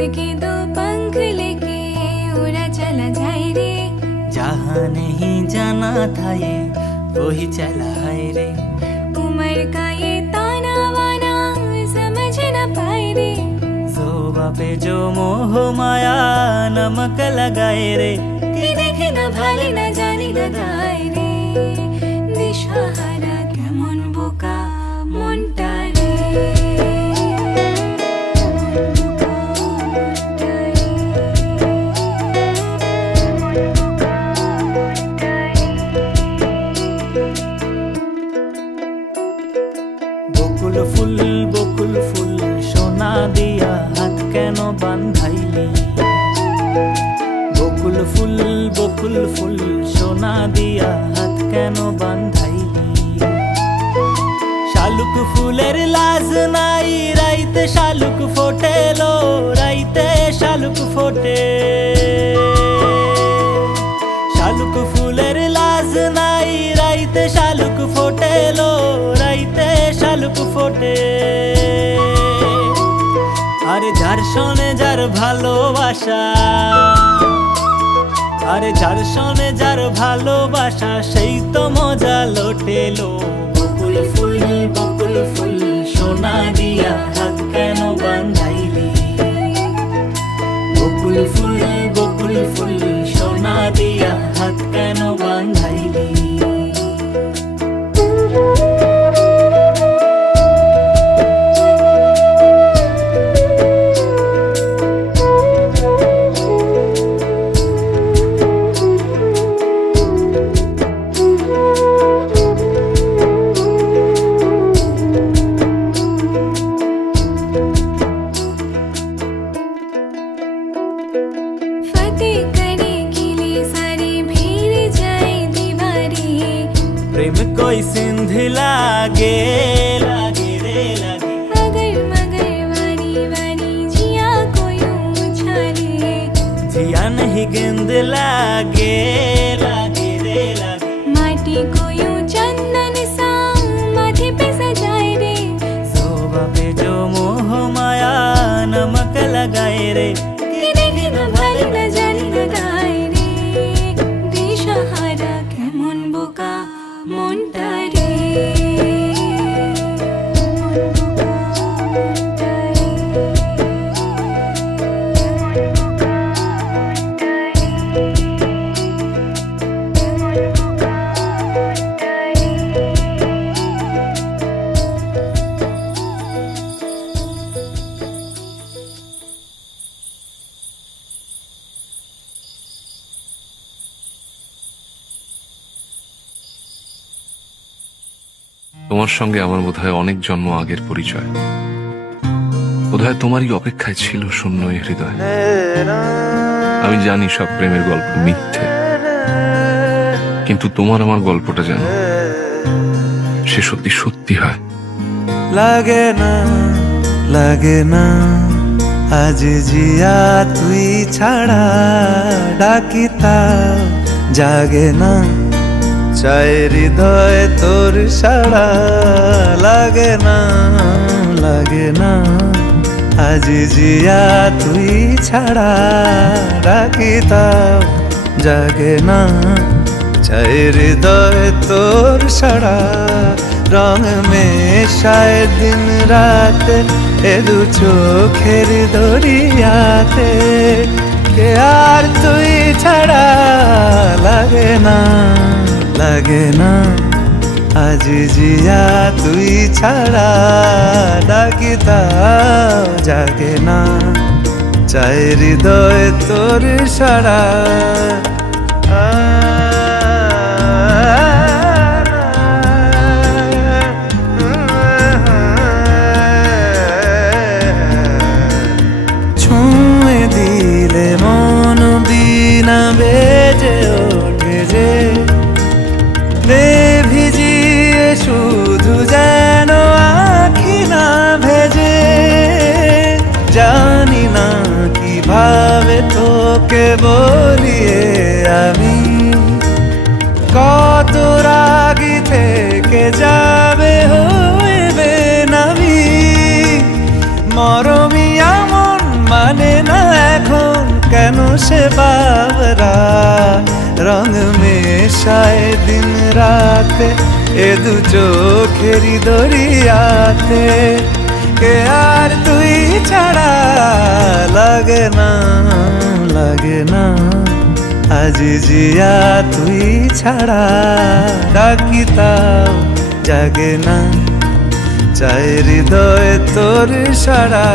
उसके दो पंख लेके उड़ा चला जाए रे। जहाँ नहीं जाना था ये वही चला है रे। उम्र का ये ताना वाना समझ न पाए रे। जोबा पे जो मोह माया नमक लगाए रे। कि देखे न भाले न जाने दादाए रे। दिशाहारा केमन बोका মনটা রে। বকুল ফুল সোনা দিয়া হাত কেন বান্ধাইলি। বকুল ফুল সোনা দিয়া হাত কেন বান্ধাইলি। শালুক ফুলের লাজ নাই রাইতে শালুক ফোটেলো। রাইতে শালুক ফোটে। শালুক ফুলের লাজ নাই রাইতে শালুক ফোটেলো। রাইতে শালুক ফোটে। আরে যার শোনে যার ভালোবাসা। আরে যার শোনে যার ভালোবাসা সেই তো মজা লোটেলো। বকুল ফুল সোনা দিয়া হাত কেন বান্ধাইলি। বকুল ফুল সোনা দিয়া হাত কেন বান্ধাইলি। प्रेम कोई सिंध लागे लागे रे लागे। अगर मगर वानी वानी जिया कोई उछाले। जिया नहीं गेंद लागे लागे रे लागे। माटी कोई चंदन सा माथे पे सजाए रे। शोभा पे जो मोह माया नमक लगाए रे। कि देखे न भाले न जाने न गाए रे। दिशाहारा केमन बोका মনটা রে। তোমার সঙ্গে আমার বোধহয় অনেক জন্ম আগের পরিচয়। বোধহয় তোমারই অপেক্ষায় ছিল শূন্য এই হৃদয়। আমি জানি সব প্রেমের গল্প মিথ্যে, কিন্তু তোমার আমার গল্পটা যেন সে সত্যি সত্যি হয়। লাগে না আজ জিয়া তুই ছাড়া ডাকিতা জাগে না। চাই হৃদয় তোর সাড়া লাগে না আজ জিয়া তুই ছাড়া ডাকিতাও জাগে না। চাই হৃদয় তোর সাড়া রং মেশায় দিন রাত এ দু চোখের দরিয়াতে। কে আর তুই ছাড়া লাগে না আজ জিয়া তুই ছাড়া ডাকিতাও জাগে না। চাই হৃদয় তোর সাড়া। ছুঁয়ে দিলে মন বিনা বেজে ওঠে যে। ভিজিয়ে শুধু যেন আখি না ভেজে। জানি না কিভাবে তোকে বলিয়ে আমি से बावरा रंग मेशाए दिन राते ए दु चोखेरी दरियाते के यार तुई छाड़ा লাগে না আজ জিয়া তুই ছাড়া ডাকি তাও জাগে না চাই হৃদয় তোর সারা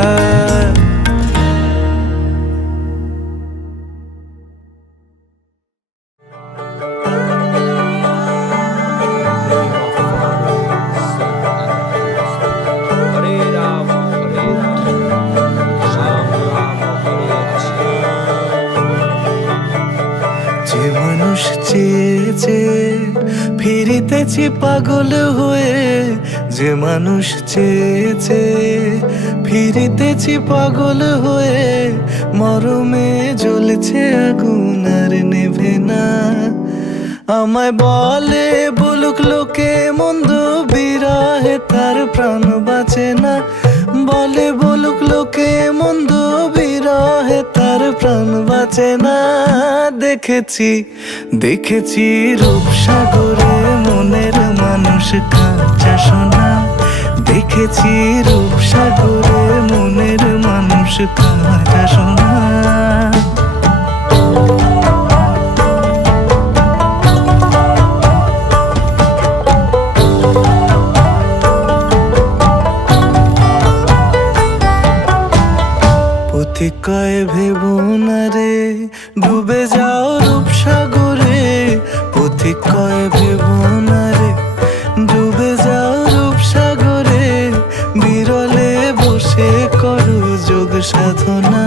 যে মানুষ চেয়েছে ফিরিতেছি পাগল হয়ে যে মানুষ চেয়েছে ফিরিতেছি পাগল হয়ে মরমে জ্বলছে আগুন আর নেভে না আমায় বলে বলুক লোকে মন্দ বিরহে তার প্রাণ বাঁচে না বলে বলুক লোকে মন্দ বিরহে তার প্রাণ বাঁচে না দেখেছি রূপসাগরে মনের মানুষ কাঁচা সোনা দেখেছি রূপসাগরে মনের মানুষ কাঁচা সোনা কয় ভেবো না রে ডুবে যাও রূপসাগরে পথিক কয় ভেবো না রে ডুবে যাও রূপসাগরে বিরলে বসে করো যোগ সাধনা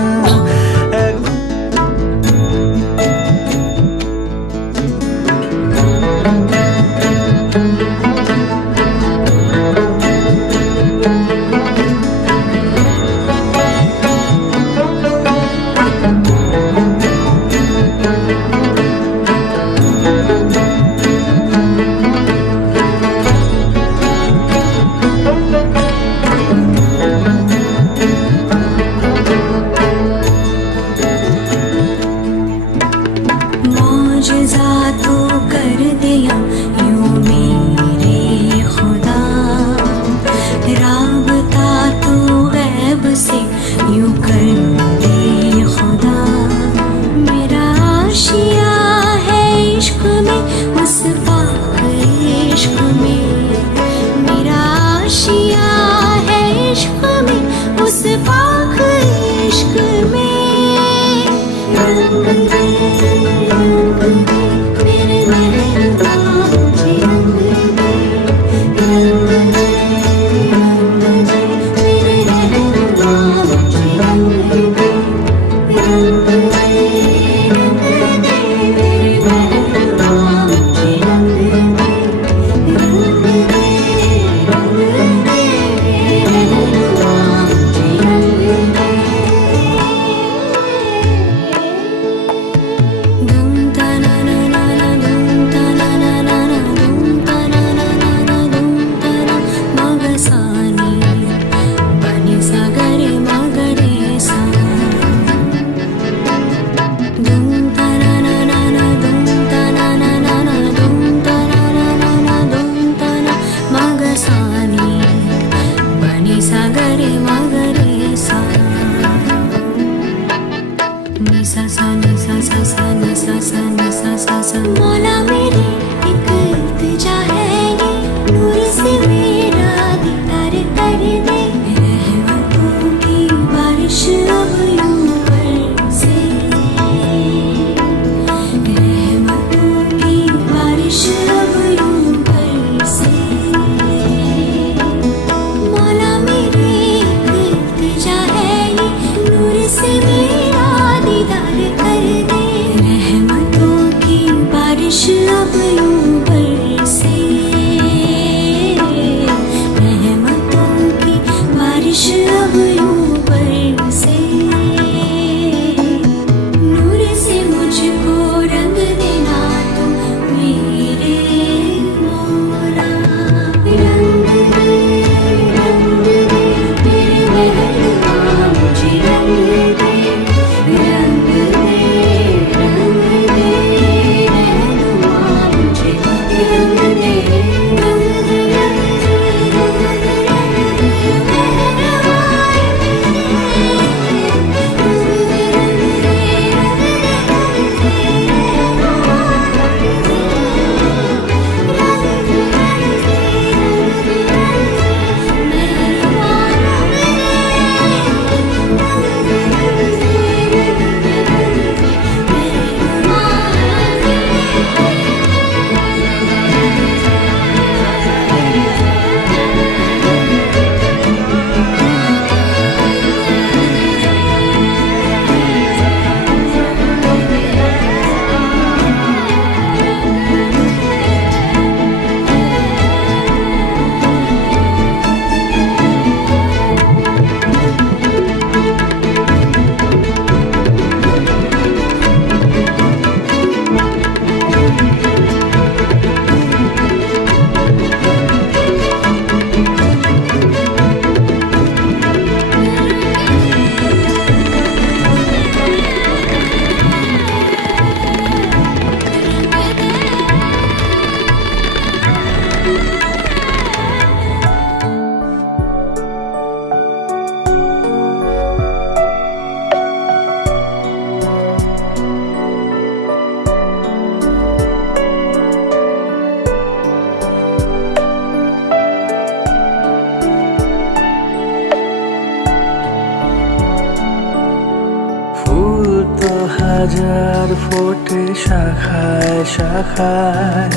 ঝাড় ফোটে শাখায় শাখায়,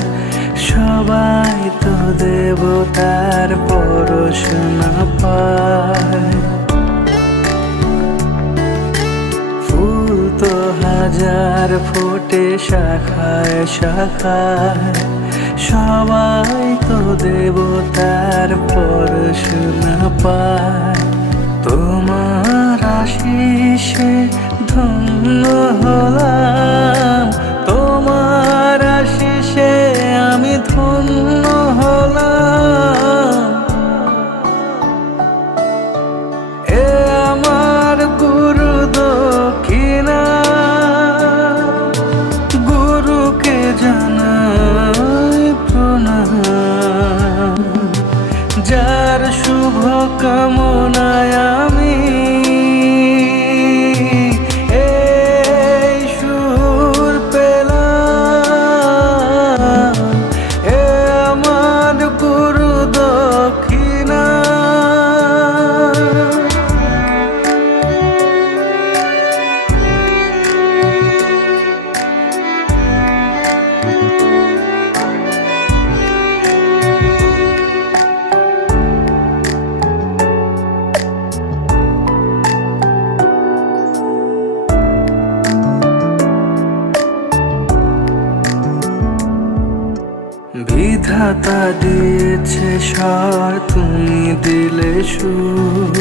সবাই তো দেবতার পরশ না পায়। ফুল তো হাজার ফোটে শাখায় শাখায়, সবাই তো দেবতার পরশ না পায়। তোমার আশিসে ধন্য হলাম, তোমার আশিসে আমি ধন্য হলাম। এ আমার গুরু দক্ষিণা, গুরুকে জানাই প্রণাম। যার শুভ কামনায় আমি এই সুর পেলাম, এ আমার গুরু দক্ষিণা। বিধাতা দিয়েছে স্বর, তুমি দিলে সুর।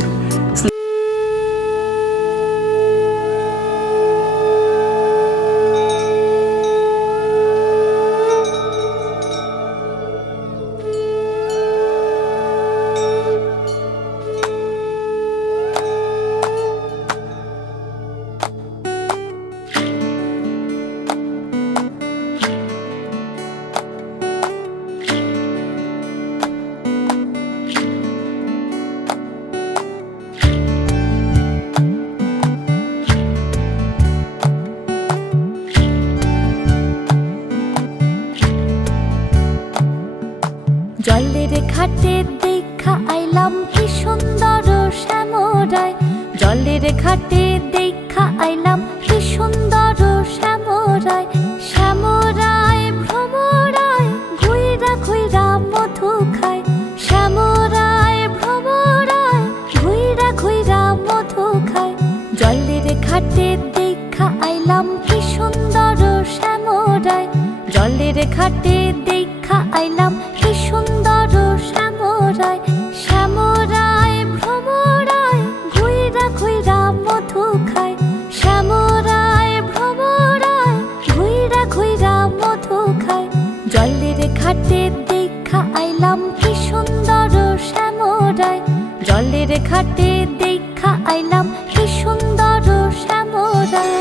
জলের ঘাটে দেখা আইলাম কি সুন্দর শ্যামরায়, জলের ঘাটে দেখা আইলাম কি সুন্দর শ্যামরায়। শ্যামরায় ভ্রমরায় ঘুইরা ঘুইরা মধু খায়, শ্যামরায় ভ্রমরায় ঘুইরা ঘুইরা মধু খায়। জলের ঘাটে দেখা আইলাম কি সুন্দর শ্যামরায়, জলের ঘাটে দেখা আইলাম কি সুন্দর শ্যামরায়। শ্যামরায় ভ্রমরায় ঘুইরা ঘুইরা মধু খায়, শ্যামরায় ভ্রমরায় ঘুইরা ঘুইরা মধু খায়। জলের ঘাটে দেখা আইলাম কি সুন্দর শ্যামরায়, জলের ঘাটে দেখা আইলাম কি সুন্দর শ্যামরায়।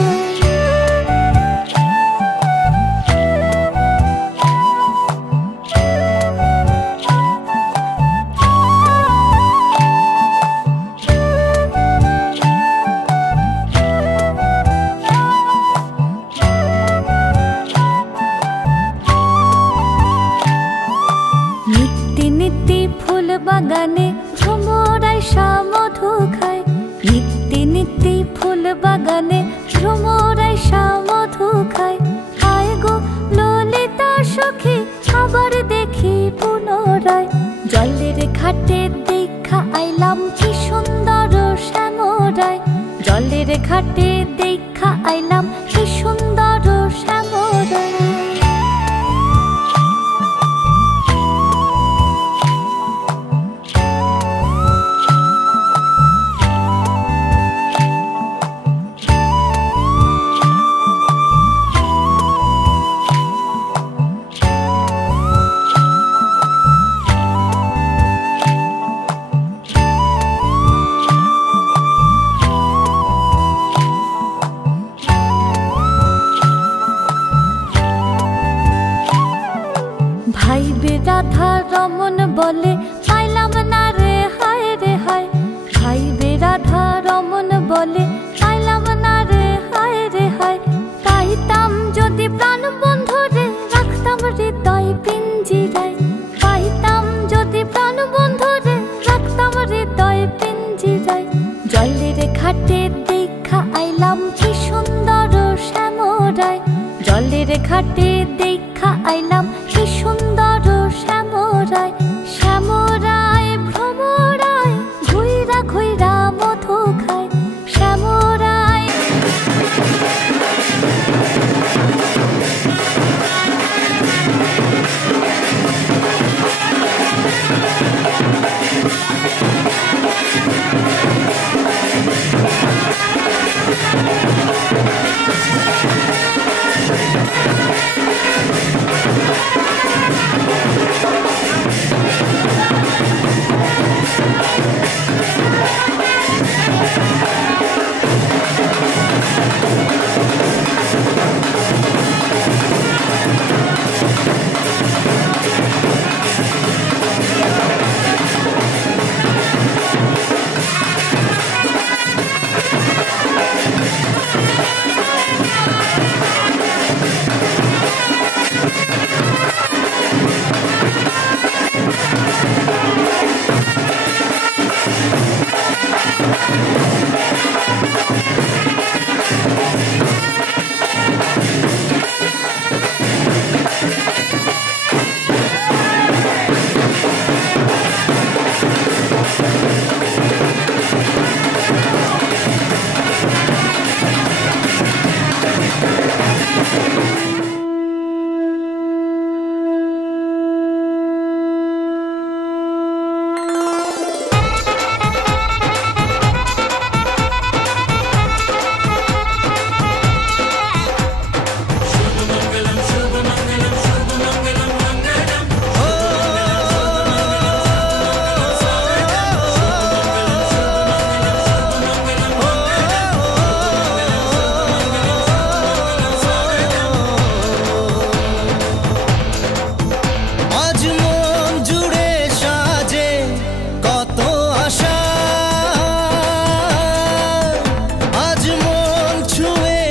নিত্যি নিত্যি ফুল বাগানে ভ্রমরায় মধু খায়, নিত্যি নিত্যি ফুল বাগানে ভ্রমরায় মধু খায়। আয় গো ললিতা সখী আবার দেখি পুনরায়, জলের ঘাটে দেখা আইলাম কি সুন্দর শ্যামরায়, জলের ঘাটে দেখা আইলাম কি সুন্দর শ্যামরায়। ভাইবে রাধা রমন বলে পাইলাম না রে হায় রে হায়, ভাইবে রাধা রমন বলে পাইলাম না রে হায় রে হায়। পাইতাম যদি প্রাণ বন্ধু রে রাখতাম হৃদয় পিঞ্জিরায়, পাইতাম যদি প্রাণ বন্ধু রে রাখতাম হৃদয় পিঞ্জিরায়। জলের ঘাটে দেখা আইলাম কি সুন্দর শ্যামরায়, ঘাটে দেখা আইলাম কি সুন্দর শ্যামরায়, শ্যামরায় ভ্রমরায় ঘুইরা ঘুইরা মধু খায়, শ্যামরায়। আজ মন জুড়ে সাজে কত আশা, আজ মন ছুঁয়ে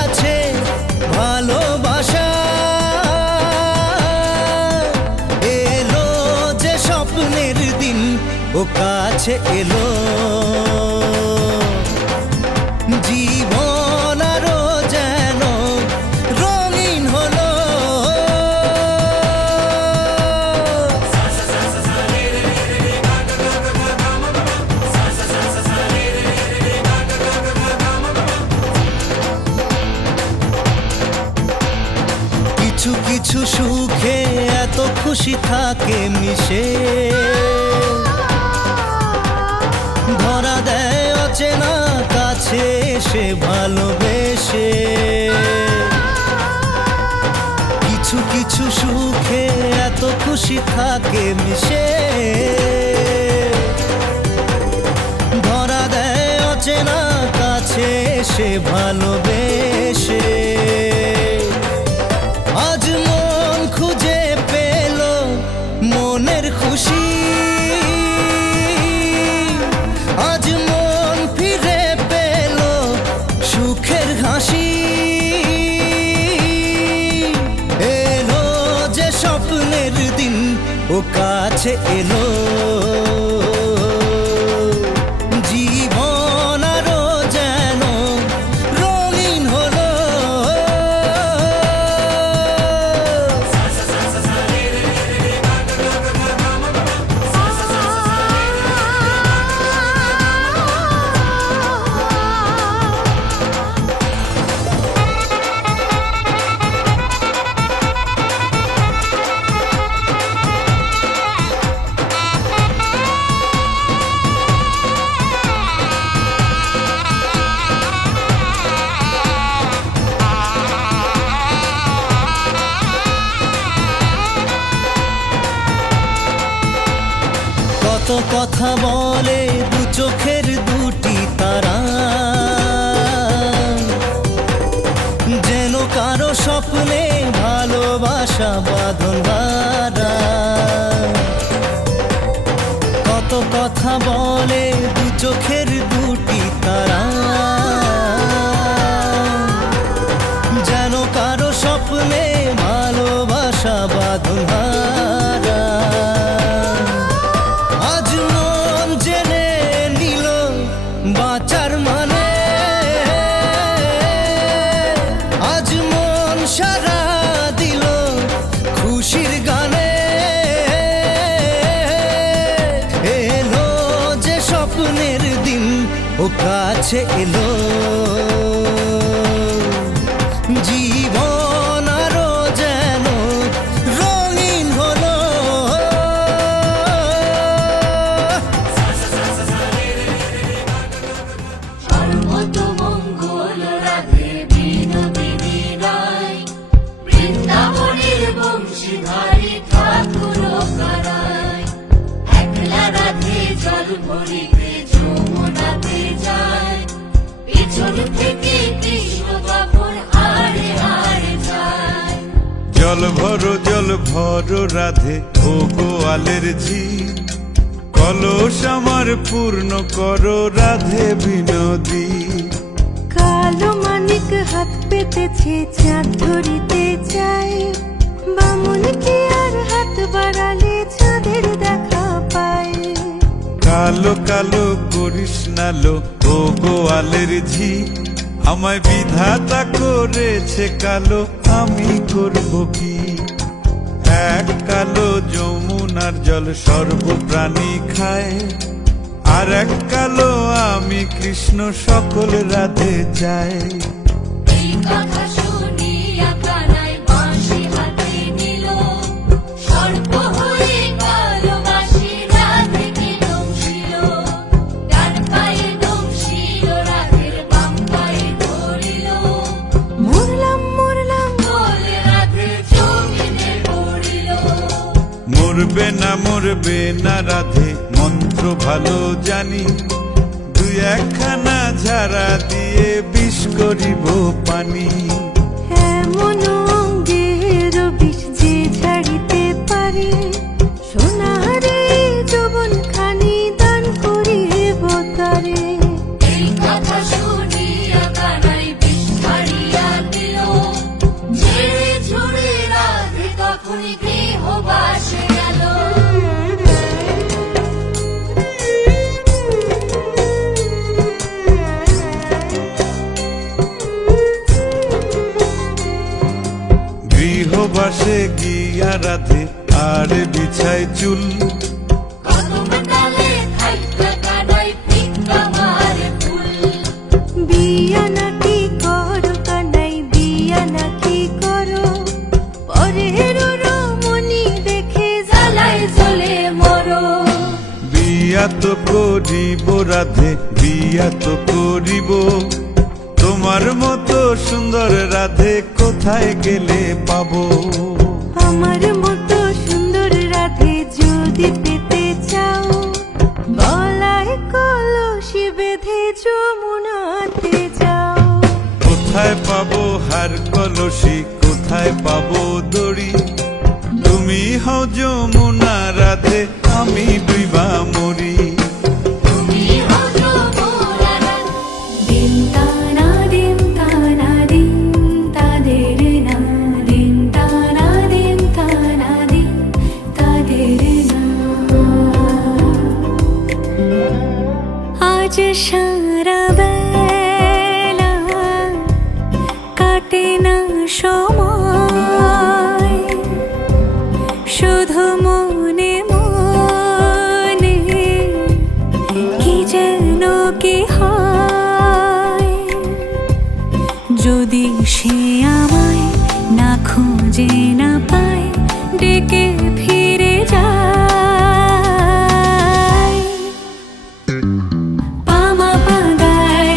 আছে ভালোবাসা, এলো যে স্বপ্নের দিন ও কাছে এলো, জীবন আরো যেন রঙিন হলো। কিছু কিছু সুখে এত খুশি থাকে মিশে, ধরা দেয় অচেনা কাছে এসে ভালোবেসে। কিছু কিছু সুখে এত খুশি থাকে মিশে, ধরা দেয় অচেনা কাছে এসে ভালোবেসে। আজ মন খুঁজে পেল মনের খুশি, আজ মন ফিরে পেল সুখের হাসি, এলো যে স্বপ্নের দিন ও কাছে এলো, জীবন আরো যেন রঙিন হলো। কত কথা বলে দু চোখের দুটি তারা, যেন কারো স্বপ্নে ভালোবাসা বাঁধন হারা। কত কথা বলে দু চোখের দুটি তারা, যেন কারো স্বপ্নে ভালোবাসা বাঁধন হারা। আজ মন জেনে নিল বাঁচার মানে, আজ মন সারা কাছে এলো জীবন আরো যেন রঙিন হলো সর্বতমঙ্গল রাধে বিনোদিনী রায়, বৃন্দাবনের বংশীধারী ঠাকুর কারায়। একলা রাধে জল ভরিতে যমুনাতে যায়, পিছন থেকে কৃষ্ণ তখন হারে হারে যায়। জল ভরো রাধে ও গোয়ালের ঝি, কলস আমার পূর্ণ করো রাধে বিনোদী। কালো মানিক হাত পেতেছে চাঁদ ধরিতে চাই, বামুন কি আর হাত বাড়ালে চাঁদের দেখা পায়। কালো কালো করিস নালো ও গোয়ালের ঝি, আমায় বিধাতা করেছে কালো, আমি করব কি? এক কালো যমুনার জল সর্বপ্রাণী খায়, আর এক কালো আমি কৃষ্ণ সকল রাধে চাই। এই কথা শুনিয়া কানাই বাঁশি হাতে নিল, সর্প হয়ে কালো বাঁশি রাধেকে দংশিল। ডান পায়ে দংশিল রাধের বাম পায়ে ধরিল, মরলাম মরলাম বলে রাধে জমিনে পড়িল। মরবে না রাধে মন্ত্র ভালো জানি, দুই একখানা ঝাড়া দিয়ে বিষ করিব পানি। এমন অঙ্গের বিষ যে ছাড়িতে পারে, সোনারে যৌবন খানি দান করিব তারে। এই কথা শুনিয়া কানাই বিষ ছাড়িয়া দিল, ঝেড়ে ঝুড়ে রাধে তখনই গৃহবাসে গেল। গৃহবাসে গিয়া রাধে আর বিছাই চুল, কদম ডালে থাইকা কানাই ফিক্কা মারে ফুল। বিয়া নাকি করো কানাই বিয়া নাকি করো, পরের রমণী দেখে জ্বালায় জ্বলে মরো। বিয়া তো করিব রাধে বিয়া তো করিব, তোমার মতো সুন্দর রাধে কোথায় গেলে পাবো? আমার মতো সুন্দর রাধে যদি পেতে চাও, গলায় কলসি বেঁধে যমুনাতে যাও। কোথায় পাবো হার কলসি, কোথায় পাবো দড়ি? তুমি হও যমুনা রাধে, আমি ডুইবা মরি। তুমি হও যমুনা রাধে। দিন তানা দিন তানা দিন তাদের না, দিন তানা দিন তানা দিন তাদের না। আজ সারা বেলা কাটে না সময়, শুধু মনে মনে কি যেন কি হয়। যদি সে আমায় না খুঁজে না পায়, ডেকে ফিরে যায়। পামা পাগায়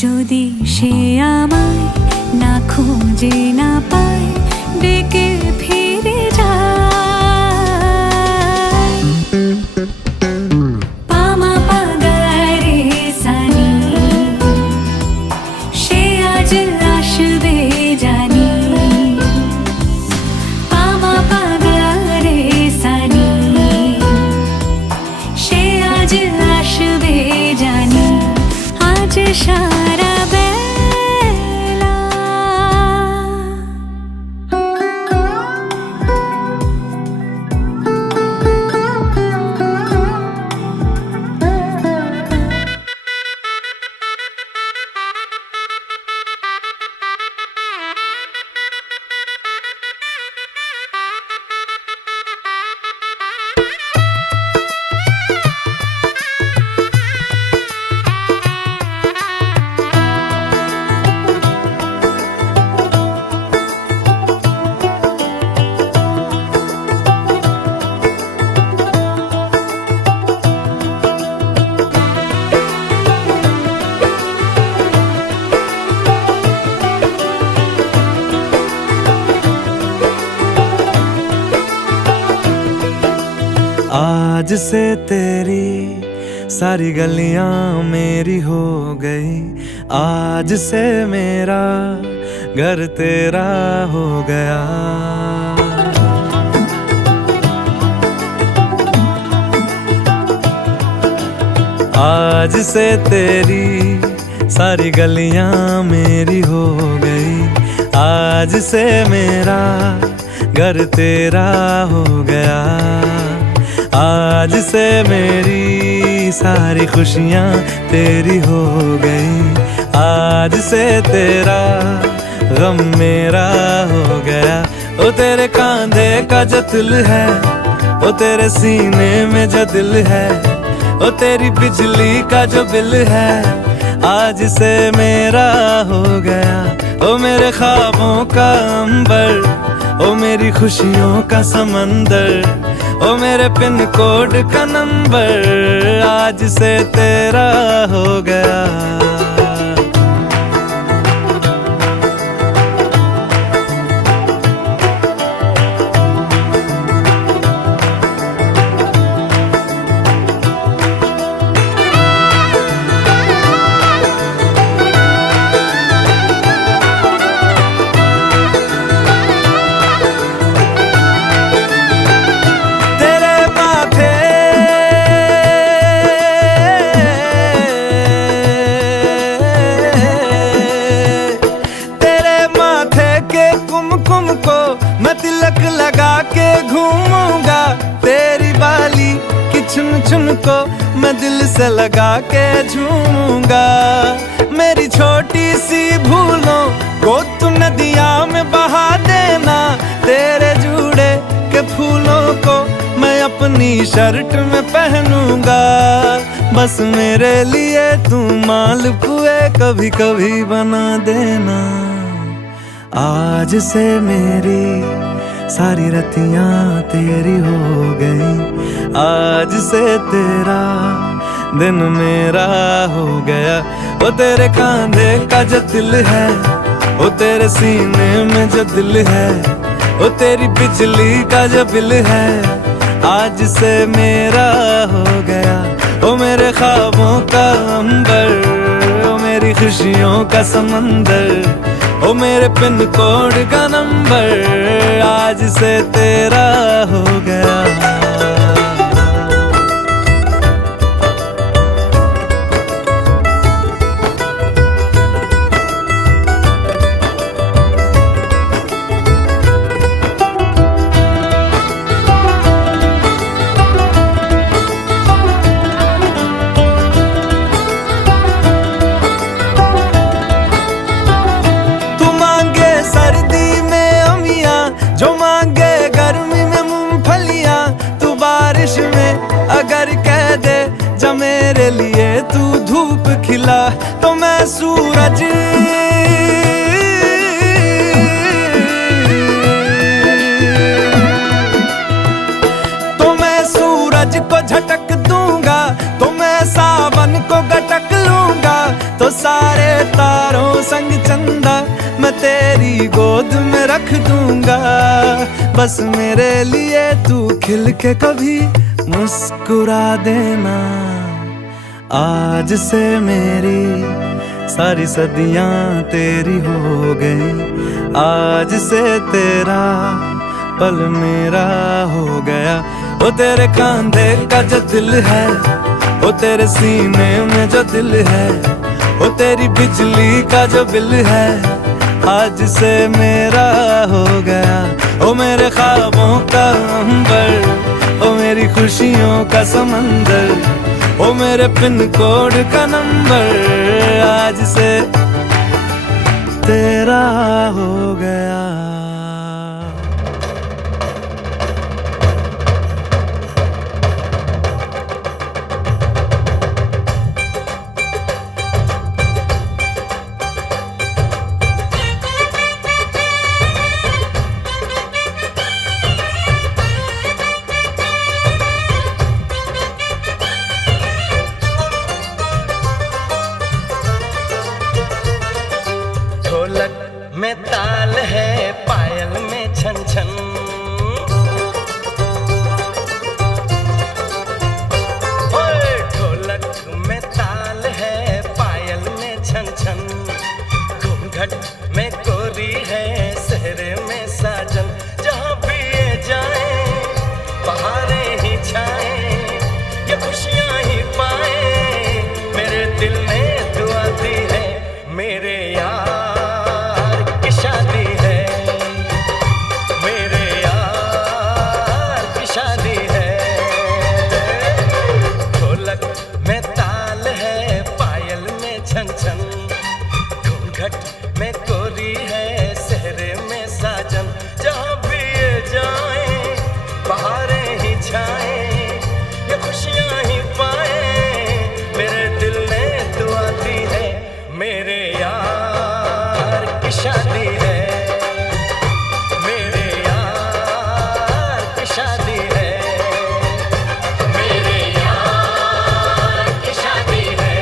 যদি সে আমায় না খুঁজে না পায়, ডেকে ফিরে যায়। পামা পাগারে সানি, সে আজ আসবে জানি। পামা পাগারে সানি, সে আজ আসবে জানি। আজ সারা বেলা आज से तेरी सारी गलियां मेरी हो गई, आज से मेरा घर तेरा हो गया। आज से तेरी सारी गलियां मेरी हो गई, आज से मेरा घर तेरा हो गया। आज से मेरी सारी खुशियाँ तेरी हो गई, आज से तेरा गम मेरा हो गया। ओ तेरे कांधे का जो दिल है, ओ तेरे सीने में जो दिल है, ओ तेरी बिजली का जो बिल है, आज से मेरा हो गया। ओ मेरे ख्वाबों का अंबर, ओ मेरी खुशियों का समंदर, ओ मेरे पिन कोड का नंबर, आज से तेरा हो गया। तिलक लगा के घूमूंगा, तेरी बाली की चुन चुन को मैं दिल से लगा के झूमूंगा। मेरी छोटी सी भूलों को तू नदिया में बहा देना, तेरे जूड़े के फूलों को मैं अपनी शर्ट में पहनूंगा। बस मेरे लिए तू मालपुए कभी कभी बना देना। आज से मेरी सारी रतियां तेरी हो गई, आज से तेरा दिन मेरा हो गया। वो तेरे कांधे का जो दिल है, वो तेरे सीने में जो दिल है, वो तेरी बिजली का जो बिल है, आज से मेरा हो गया। वो मेरे ख्वाबों का अंबर, वो मेरी खुशियों का समंदर, ओ मेरे पिन कोड का नंबर, आज से तेरा हो गया। जो मांगे गर्मी में मूंगफलियां, तू बारिश में अगर कह दे जा मेरे लिए तू धूप खिला, तो मैं सूरज को झटक दूंगा, तो मैं सावन को गटक लूंगा। तो सारे तारों संग चंदा मैं तेरी गोद में रख दूंगा। बस मेरे लिए तू खिल के कभी मुस्कुरा देना। आज से मेरी सारी सदियां तेरी हो गई, आज से तेरा पल मेरा हो गया। वो तेरे कांधे का जो दिल है, वो तेरे सीने में जो दिल है, वो तेरी बिजली का जो बिल है, आज से मेरा हो गया। ओ मेरे ख्वाबों का अंबर, ओ मेरी खुशियों का समंदर, ओ मेरे पिन कोड का नंबर, आज से तेरा हो गया। ढोलक में ताल है, पायल में छन छन। ओए ढोलक में ताल है, पायल में छन छन। घूंघट में गोरी है, सहरे में साजन। जहाँ भी ये जाए बहारें ही छाए, ये खुशियाँ ही पाए। मेरे दिल ने दुआ दी है, मेरे यार में कोरी है, सहरे में साजन। जहाँ भी ये जाए बहारें ही छाए, ये खुशियाँ ही पाए। मेरे दिल ने दुआ दी है, मेरे यार की शादी है, मेरे यार की शादी है, मेरे यार की शादी है,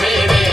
मेरे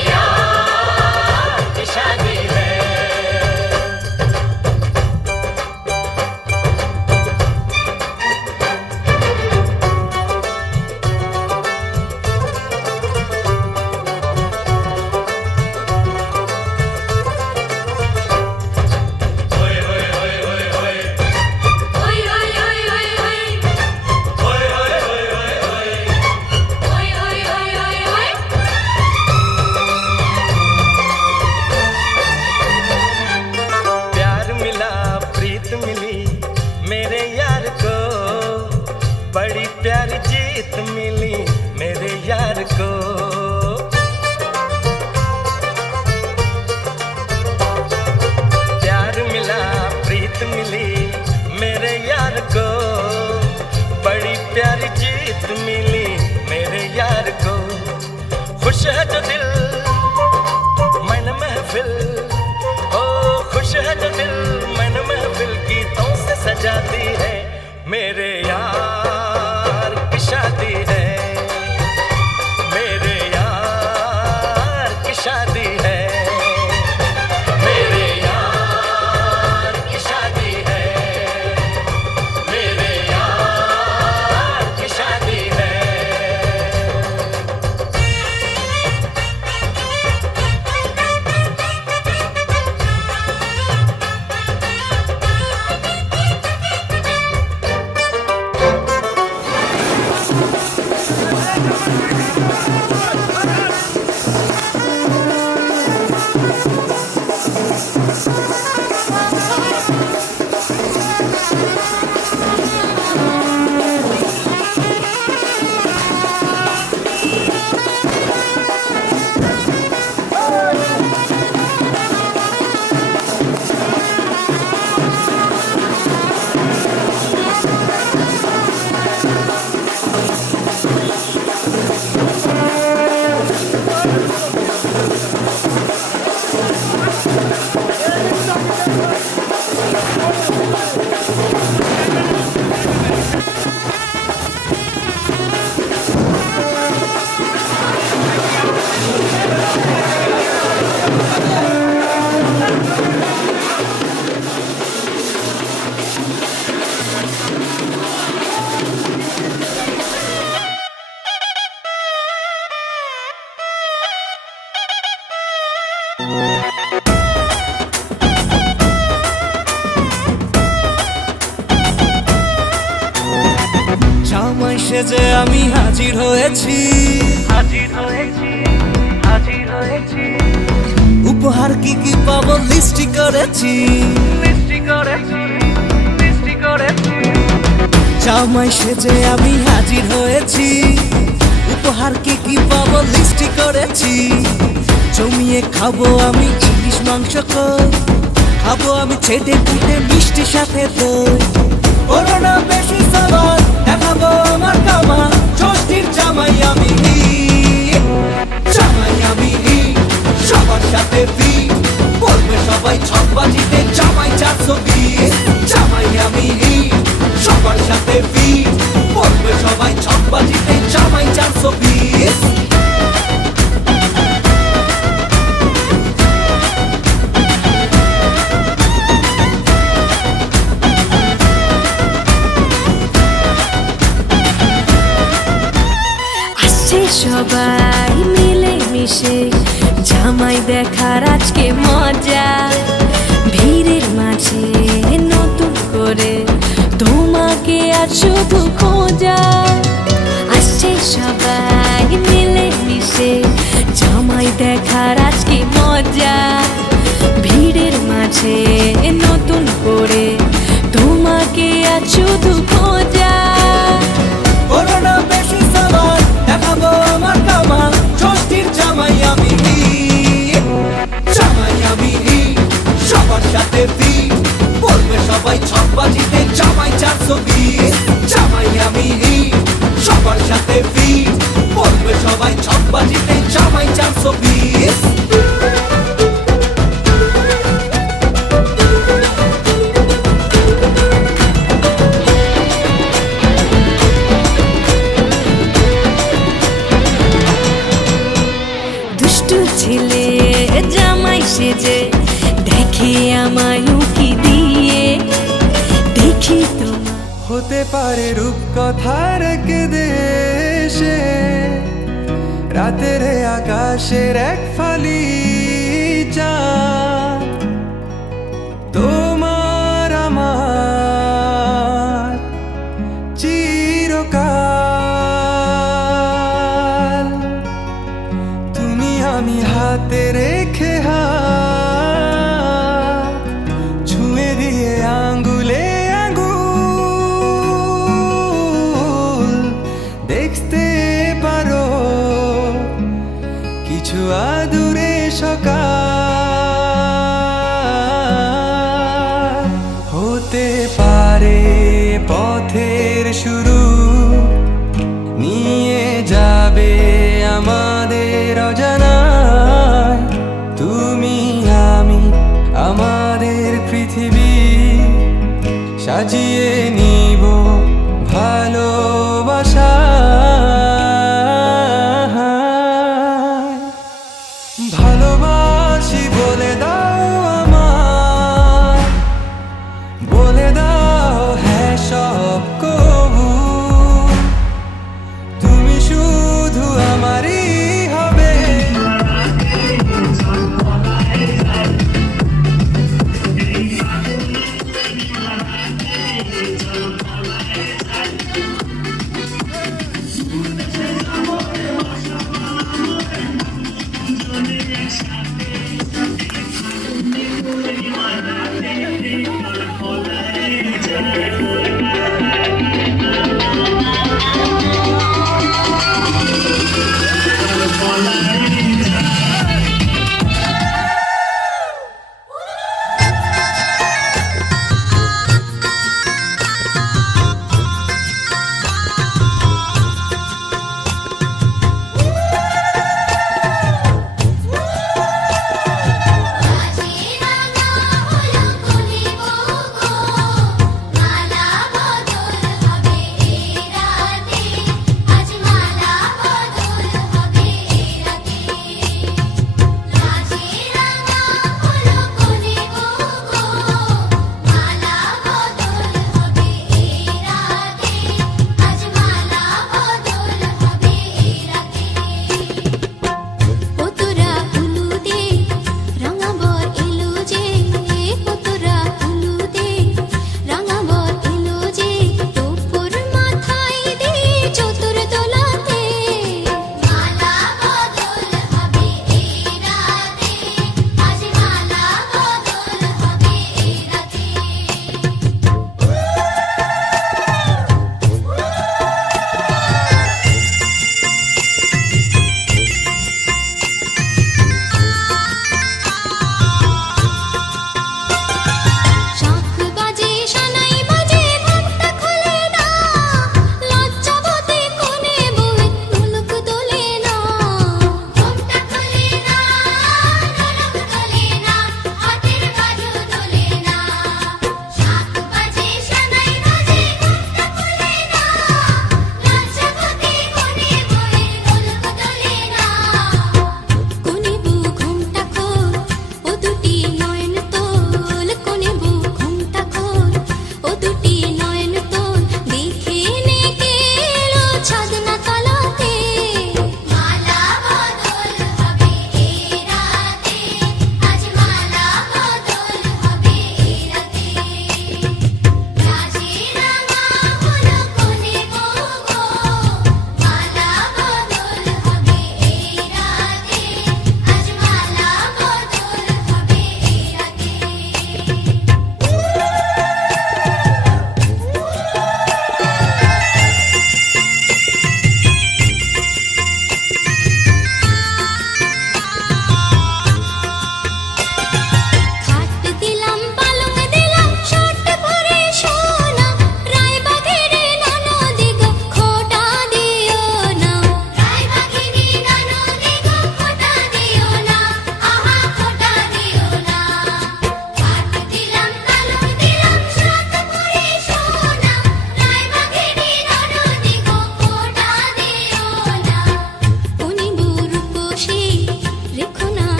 জামাই সেজে আমি হাজির হয়েছি, উপহার কি কি পাবো লিস্টি করেছি, জামাই সেজে আমি হাজির হয়েছি, উপহার কি কি পাবো লিস্টি করেছি। জমিয়ে খাবো আমি ইলিশ মাংস কই, খাবো আমি ছেটে কুটে মিষ্টি সাথে দই। করোনা বেশি সাবার দেখাবো আমার কামা, ষষ্ঠীর জামাই আমি, জামাই আমি সবার সাথে ফিট, বলবে সবাই ছকবাজিতে জামাই 420। জামাই আমি সবার সাথে ফিট, বলবে সবাই ছকবাজিতে জামাই 420। আসছে সবাই মিলে মিশে, জামাই দেখার আজকে মজা। ভিড়ের মাঝে নতুন করে তোমাকে আর শুধু খোঁজা। আসছে সবাই মিলে মিশে, জামাই দেখার আজকে মজা। ভিড়ের মাঝে নতুন করে তোমাকে আর শুধু খোঁজা। করোনা বেশি সাবার দেখাবো আমার কামা, ষষ্ঠীর জামাই আমি, জামাই আমি সবার সাথে ফিট, বলবে সবাই ছকবাজিতে জামাই 420। জামাই আমি সবার সাথে ফিট, বলবে সবাই ছকবাজিতে জামাই 420। দুষ্টু ছেলে জামাই সেজে দেখে আমায় উকি দিয়ে, দেখি তোমার হতে পারে রূপকথার এক দেশে, রাতের আকাশের এক ফালি চাঁদ। তোমার আমার চিরকাল, তুমি আমি হাতে রেখে হাত, ছুঁয়ে দিয়ে আঙ্গুলে আঙ্গুল, দেখতে পারো কিছু আদুরে সকাল। হতে পারে পথের শুরু, নিয়ে যাবে আমাদের অজানায়। তুমি আমি আমাদের পৃথিবী সাজিয়ে নিব ভালোবাসা।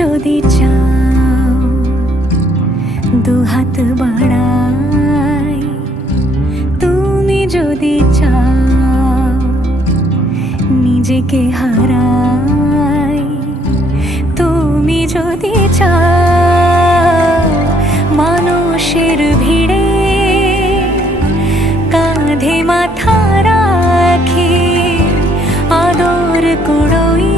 যদি চাও দুহাত বাড়াই, তুমি যদি চাও নিজেকে হারাই, তুমি যদি চাও মানুষের ভিড়ে কাঁধে মাথা রাখি আদর কুড়োই,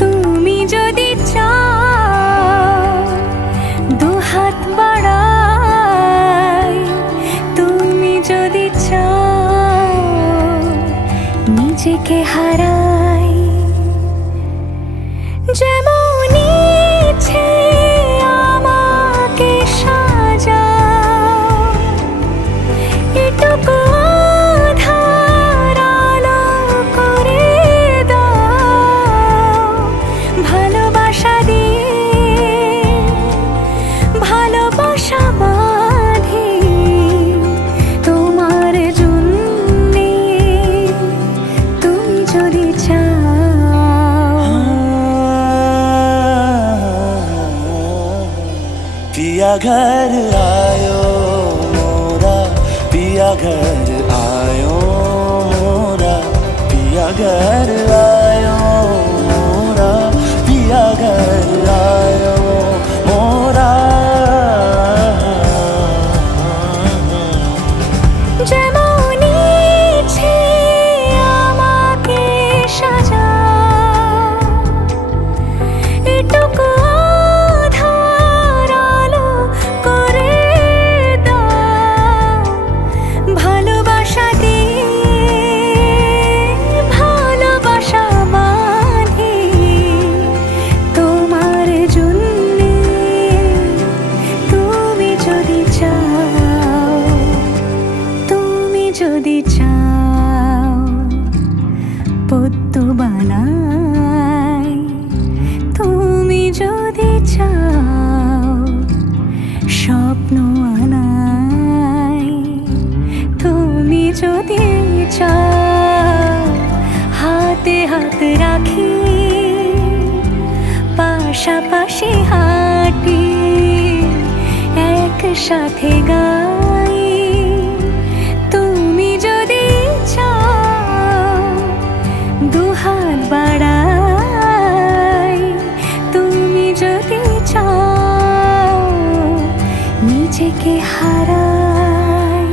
তুমি যদি চাও দুহাত বাড়াই, তুমি যদি চাও নিজেকে হারাই। যেমন ইচ্ছে আমাকে সাজাও, এটুকু আধার আলো করে দাও, ভালোবাসা দিয়ে ভালোবাসা বাঁধি তোমার জন্যে, তুমি যদি চাও। पिया घर आयो मोरा, पिया घर आयो मोरा, पिया घर आयो मोरा, पिया घर आयो मोरा। যেমন ইচ্ছে আমাকে সাজাও, এটুকু আধার আলো করে দাও, ভালোবাসা দিয়ে ভালোবাসা বাঁধি তোমার জন্যে, তুমি যদি চাও, তুমি যদি চাও পদ্ম বানাই, তুমি যদি চাও স্বপ্ন আনাই, তুমি যদি চাও হাতে হাত রাখি পাশাপাশি হাঁটি একসাথে গাই, তুমি যদি চাও দুহাত বাড়াই, তুমি যদি চাও নিজেকে হারাই।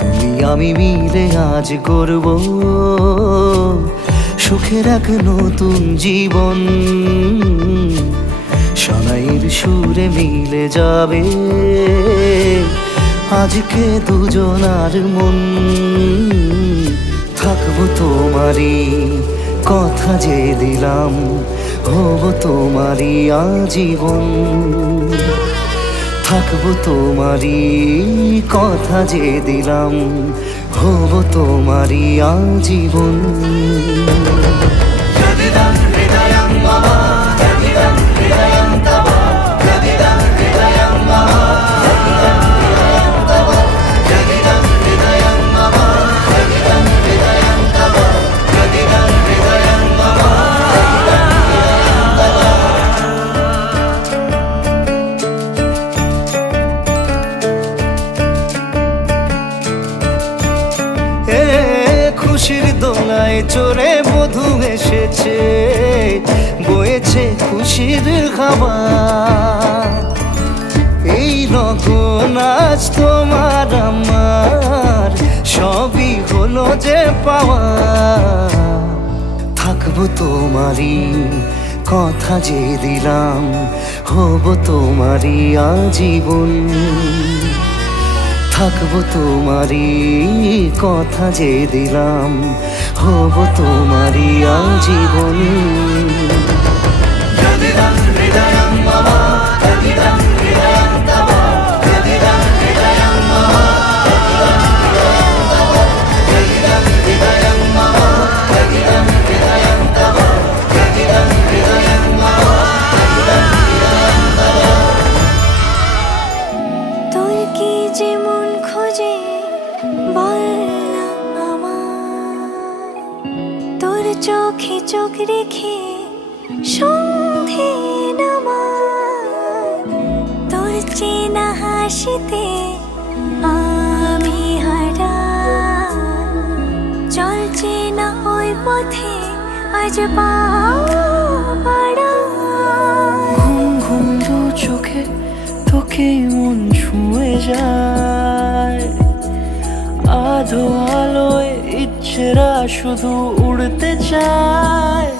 তুমি আমি মিলে আজ করব সুখের এক নতুন জীবন, শোনাইয়ের সুরে মিলে যাবে আজকে দুজনার মন। থাকবো তোমারই কথা যে দিলাম, হব তোমারই আজীবন। থাকবো তোমারই কথা যে দিলাম, হব তোমারই আজীবন। খুশির দোলায় চড়ে বধূ এসেছে, বয়েছে খুশির খাবার, এই লগন আজ তোমার আমার সবই হলো যে পাওয়া। থাকবো তোমারই কথা যে দিলাম, হব তোমারই আজীবন। থাকবো তোমারই কথা যে দিলাম, হব তোমারই আজীবন। তোর কি যেমন খোঁজে বল না আমায়, তোর চোখে চোখ রেখে সন্ধে নামায়, তোর চেনা হাসিতে আমি হারাই, চল চেনা ওই পথে আজ পা বাড়াই। ঘুম ঘুম দু চোখে তোকে মন ছুঁয়ে যায়, আধো আলোয় ইচ্ছেরা শুধু উড়তে চায়।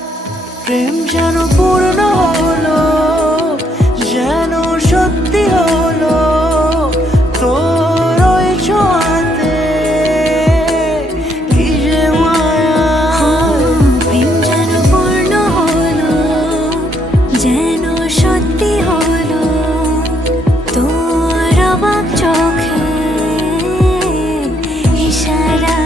প্রেম যেন পূর্ণ হলো, যেন সত্যি হলো, তোর ওই ছোঁয়াতে কি যে মায়া। প্রেম যেন পূর্ণ হলো, যেন সত্যি হলো, তোর অবাক চোখে ইশারা।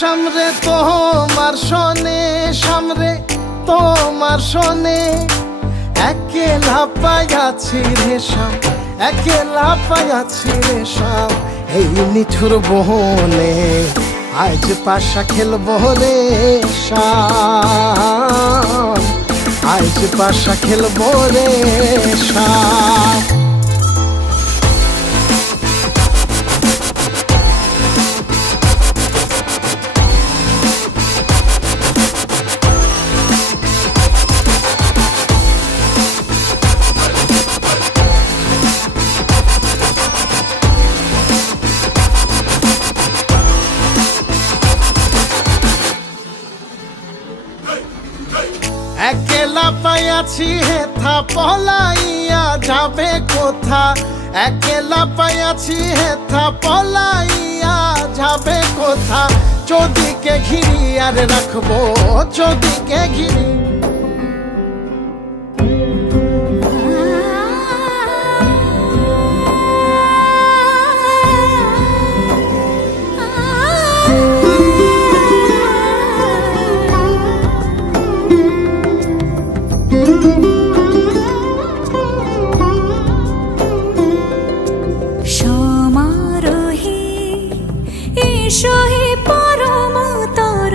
সামরে তোমার শোনে, সামরে তোমার শোনে, একেলা পাইয়াছি রে শাম, একেলা পাইয়াছি রে শাম, এই নিঠুর বহনে আজ পাশা খেলবো রে শাম, আজ পাশা খেলবো রে শাম। একেলা পাইয়াছি হেথা পলাইয়া যাবে কোথা, একেলা পাইয়াছি হেথা পলাইয়া যাবে কোথা, চৌদিকে ঘিরি আর রাখবো চৌদিকে ঘিরি। সমারোহে এসো হে পরমতর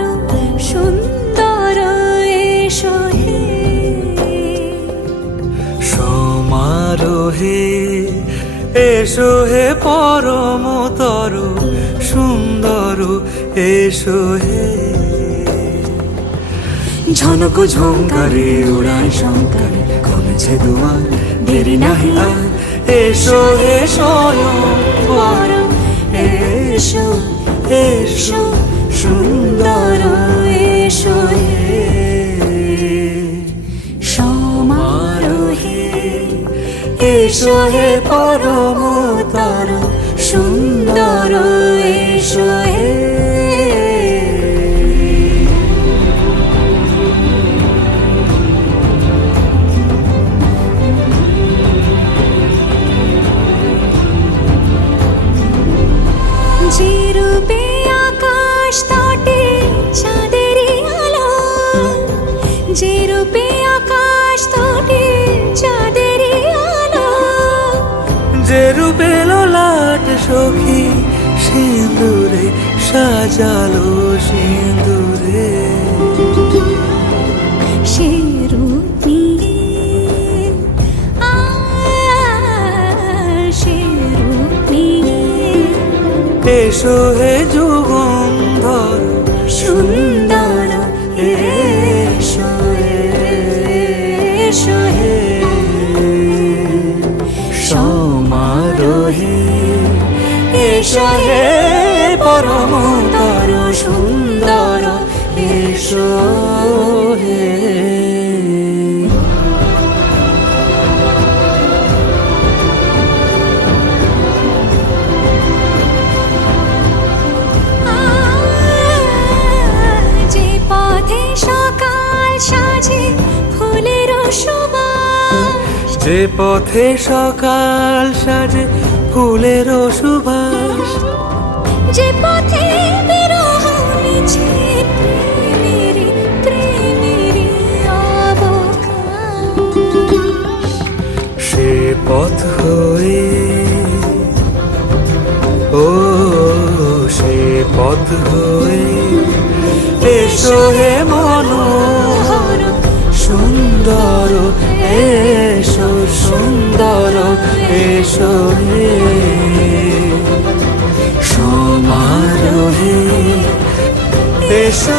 সুন্দর, এসো হে সমারোহে এসো হে পরমতর সুন্দর, এসো হে ঝনক ঝঙ্কারে উড়ায় শঙ্কারে, খুলেছে দুয়ার দেরি নাহি আর, এসো হে স্বয়ংবর, এসো এসো সুন্দর, এসো হে সমারোহে এসো হে পরমতর সুন্দর, এসো হে যে রূপে আকাশ তটে চাঁদেরই আলো, যে রূপে আকাশ তটে চাঁদেরই আলো, যে রূপে ললাট সখী সিঁদুরে সাজালো সিঁদুরে, সে রূপ নিয়ে সে রূপ নিয়ে এসো হে যুগন্ধর সুন্দর, এসো এসো হে সমারোহে এসো হে পরমতর সুন্দর, এসো হে যে পথে সকাল সাজে ফুলের সুবাস, যে পথে সকাল সাজে ফুলের সুবাস, যে পথে বিরহ মিছে প্রেমেরই প্রেমেরই অবকাশ, সে পথ হয়ে ও সে পথ হয়ে এসো হে মনোহর সুন্দর, এসো সুন্দর, এসো হে সমারোহে এসো